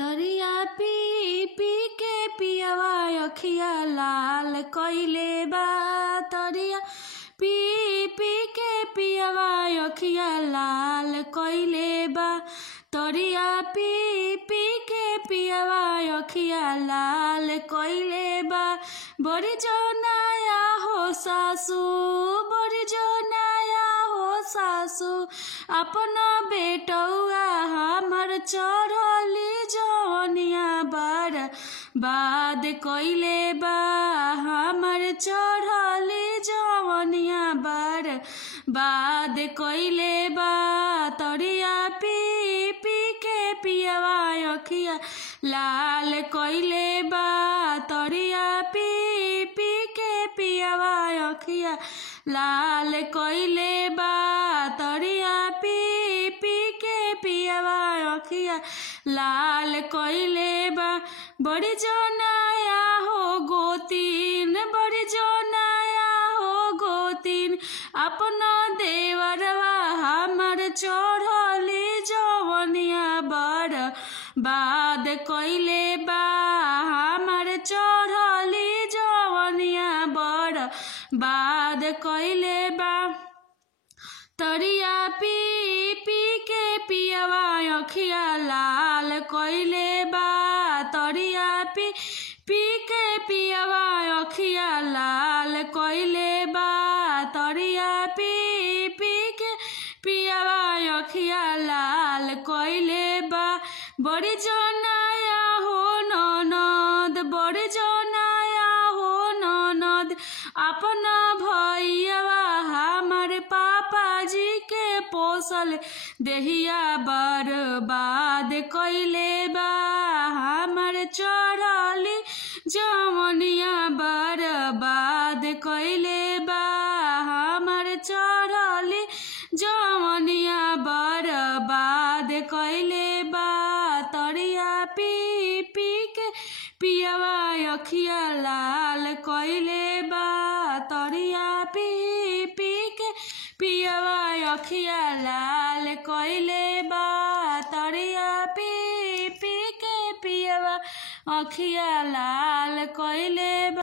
तरिया पी पी के पियवा अखिया लाल कइले बा। तरिया पी पी के पियवा अखिया लाल कइले बा। तरिया पी पी के पियवा अखिया लाल कइले बा। बड़ी जोनाया हो सासू, बड़ी जोनाया हो सासू, अपना बेटौआ हमर चढ़ली जवनिया बर्बाद कइले बा। हमर चढ़ली जवनिया बर्बाद कइले बा। तरिया पी पी के पियवा अखिया लाल कइले बा। तरिया पी पी के पियवा अखिया लाल कइले बा। तरिया पी पी के पियवा अखिया लाल कइले बा। बड़ी जोनाया हो गोतीन, बड़ी जोनाया हो गोतीन, अपना देवरवा हमर चढ़ली जवनिया बर्बाद कइले बा। हमर चढ़ली जवनिया बर्बाद कइले बा। तरिया पी पी के पियवा अखिया लाल कइले बा। तरिया पी पी के पियवा अखिया लाल कइले बा। तरिया पी पी के पियवा अखिया लाल कइले बा। बड़ी जोनाया हो ननद, बड़ी जोनाया हो ननद, अपना भैया हमर पापा जी के पोसल देहिया बर्बाद कइले बा। हमर चढ़ली जवनिया बर्बाद कइले बा। हमर चढ़ली जवनिया बर्बाद कइले बा। तरिया पी पी के पियवा अखिया लाल कइले बा। तरिया पी पी के पियवा अखिया लाल कइले बा। तरिया पी पी के पियवा अखिया लाल कइले बा।